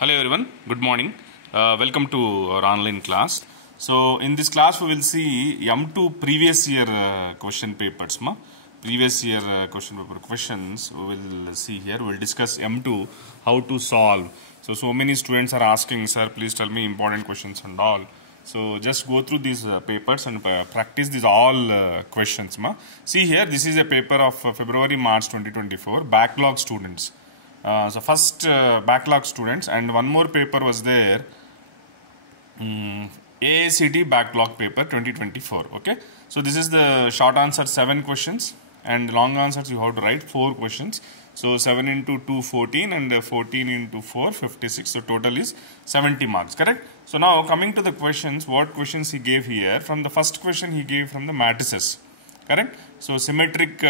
Hello everyone, good morning. Welcome to our online class. So in this class we will see M2 previous year question papers. Previous year question paper questions we will see here. We will discuss M2, how to solve. So many students are asking, sir, please tell me important questions and all. So just go through these papers and practice these all questions. See here, this is a paper of February-March 2024, backlog students. So first backlog students, and one more paper was there, AACT backlog paper 2024. Okay, so this is the short answer 7 questions and long answers you have to write 4 questions. So 7 into 2 14 and 14 into 4 56. So total is 70 marks, correct? So now coming to the questions, what questions he gave here. From the first question he gave from the matrices, correct? So symmetric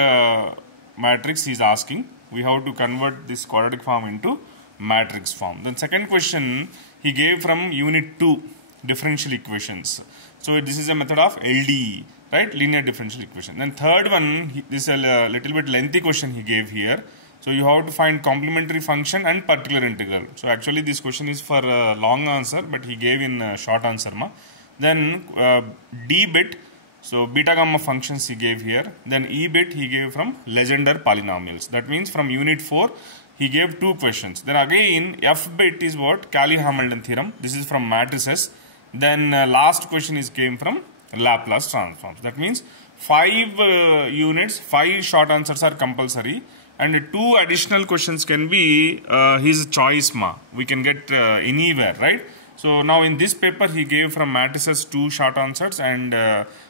matrix he is asking. We have to convert this quadratic form into matrix form. Then second question he gave from unit 2, differential equations. So this is a method of LDE, right? Linear differential equation. Then third one, this is a little bit lengthy question he gave here. So you have to find complementary function and particular integral. So actually this question is for a long answer, but he gave in short answer. Then D bit. So beta gamma functions he gave here. Then E bit he gave from Legendre polynomials. That means from unit 4 he gave 2 questions. Then again F bit is what? Cayley-Hamilton theorem. This is from matrices. Then last question is came from Laplace transforms. That means 5 units, 5 short answers are compulsory, and 2 additional questions can be his choice. We can get anywhere, right? So now in this paper he gave from matrices 2 short answers, and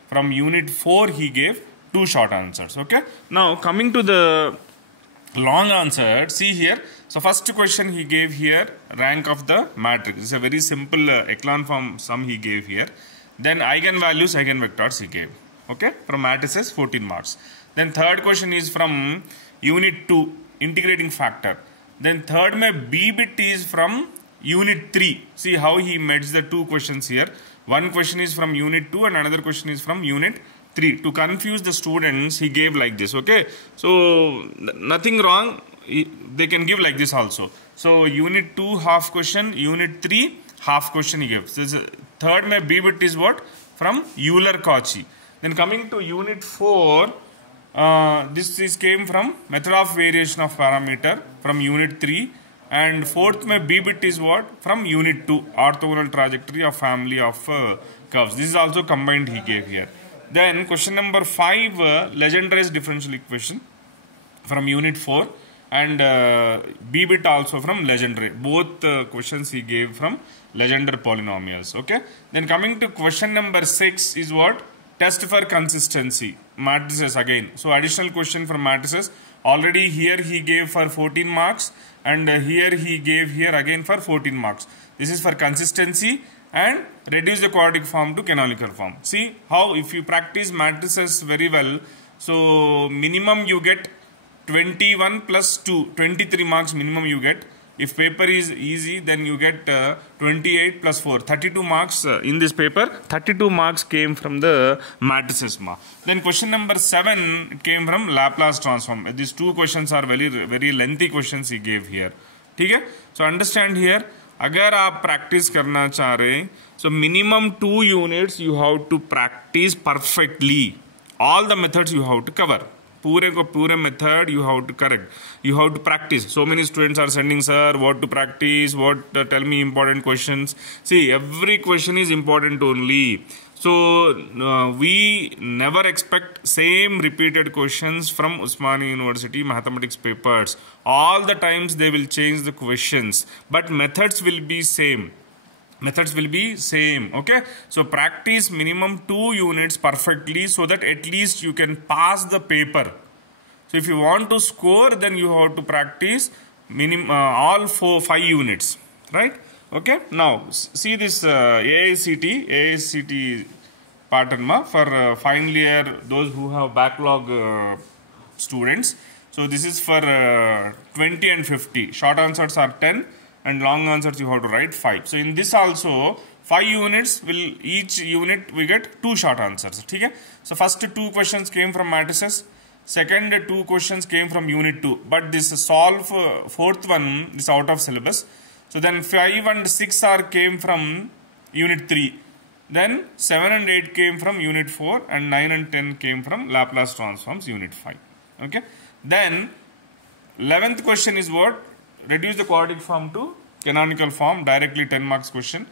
from unit 4 he gave 2 short answers. Okay. Now coming to the long answer, see here. So first question he gave here, rank of the matrix. It's a very simple echelon form sum he gave here. Then eigenvalues, eigenvectors he gave. Okay. From matrices 14 marks. Then third question is from unit 2, integrating factor. Then third B bit is from unit 3. See how he merged the 2 questions here. One question is from unit 2 and another question is from unit 3. To confuse the students, he gave like this. Okay. So nothing wrong. They can give like this also. So unit 2 half question, unit 3 half question he gave. So third B bit is what? From Euler-Cauchy. Then coming to unit 4, this came from method of variation of parameter from unit 3. And fourth B bit is what? From unit 2, orthogonal trajectory of family of curves. This is also combined he gave here. Then question number 5, Legendre's differential equation from unit 4, and B bit also from Legendre. Both questions he gave from Legendre polynomials. Okay. Then coming to question number 6 is what? Test for consistency. Matrices again. So additional question from matrices. Already here he gave for 14 marks, and here he gave here again for 14 marks. This is for consistency and reduce the quadratic form to canonical form. See how if you practice matrices very well, so minimum you get 21 plus 2, 23 marks minimum you get. If paper is easy, then you get 28 plus 4, 32 marks in this paper. 32 marks came from the matrices. Then question number 7 came from Laplace transform. These 2 questions are very lengthy questions he gave here. Okay? So understand here, agar aap practice karna cha rahe, so minimum 2 units you have to practice perfectly. All the methods you have to cover. Pure method you have to correct. You have to practice. So many students are sending, sir, what to practice, tell me important questions. See, every question is important only. So we never expect same repeated questions from Osmania University mathematics papers. All the times they will change the questions, but methods will be same. Methods will be same. Okay. So practice minimum 2 units perfectly so that at least you can pass the paper. So if you want to score, then you have to practice all 5 units. Right. Okay. Now see this AACT pattern for final year, those who have backlog students. So this is for 20 and 50. Short answers are 10. And long answers you have to write 5. So in this also 5 units will, each unit we get 2 short answers. Okay? So first 2 questions came from matrices. Second 2 questions came from unit 2. But this solve fourth one is out of syllabus. So then 5 and 6 are came from unit 3. Then 7 and 8 came from unit 4 and 9 and 10 came from Laplace transforms unit 5. Okay. Then 11th question is what? Reduce the quadratic form to canonical form, directly 10 marks question.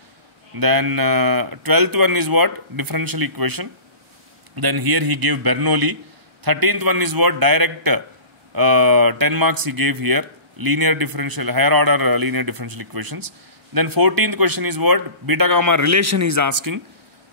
Then 12th one is what? Differential equation. Then here he gave Bernoulli. 13th one is what? Direct 10 marks he gave here. Linear differential, higher order linear differential equations. Then 14th question is what? Beta gamma relation he is asking.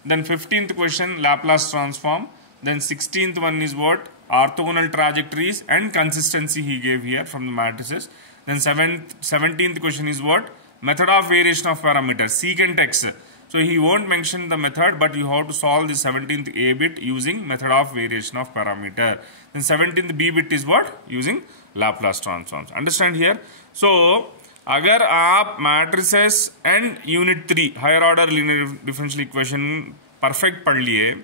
Then 15th question, Laplace transform. Then 16th one is what? Orthogonal trajectories and consistency he gave here from the matrices. Then 17th question is what? Method of variation of parameters, secant x. So he won't mention the method, but you have to solve the 17th A bit using method of variation of parameter. Then 17th B bit is what? Using Laplace transforms. Understand here? So, अगर आप matrices and unit 3 higher order linear differential equation perfect पढ़ लिए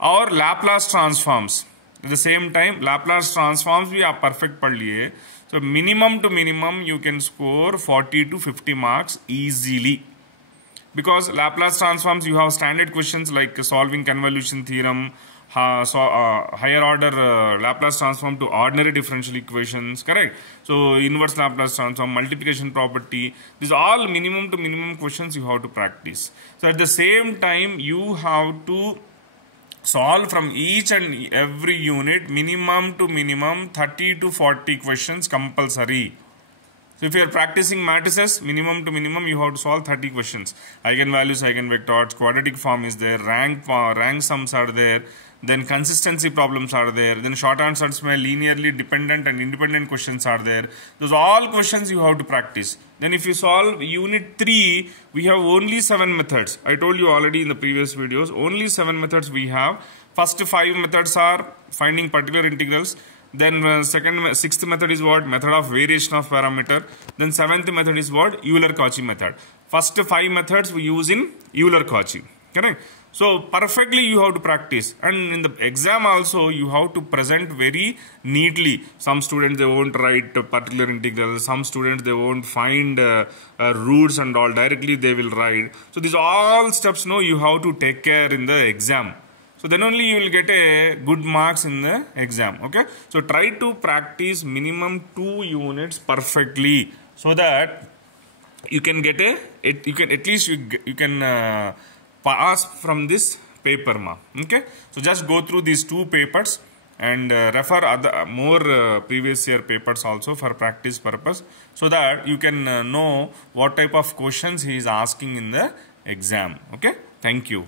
और Laplace transforms at the same time Laplace transforms भी आप perfect पढ़ लिए, so minimum to minimum you can score 40 to 50 marks easily. Because Laplace transforms, you have standard questions like solving convolution theorem, higher order Laplace transform to ordinary differential equations, correct? So inverse Laplace transform, multiplication property, these all minimum to minimum questions you have to practice. So at the same time, you have to solve from each and every unit minimum to minimum 30 to 40 questions compulsory. So if you are practicing matrices, minimum to minimum, you have to solve 30 questions. Eigenvalues, eigenvectors, quadratic form is there, rank sums are there, then consistency problems are there, then short answers may linearly dependent and independent questions are there. Those all questions you have to practice. Then if you solve unit 3, we have only 7 methods. I told you already in the previous videos, only 7 methods we have. First 5 methods are finding particular integrals. Then sixth method is what? Method of variation of parameter. Then 7th method is what? Euler-Cauchy method. First 5 methods we use in Euler-Cauchy. Correct? So perfectly you have to practice. And in the exam also you have to present very neatly. Some students they won't write particular integrals. Some students they won't find roots and all. Directly they will write. So these all steps you have to take care in the exam. So then only you will get a good marks in the exam. Okay. So try to practice minimum 2 units perfectly so that you can get you can pass from this paper ma. Okay. So just go through these 2 papers and refer other more previous year papers also for practice purpose so that you can know what type of questions he is asking in the exam. Okay. Thank you.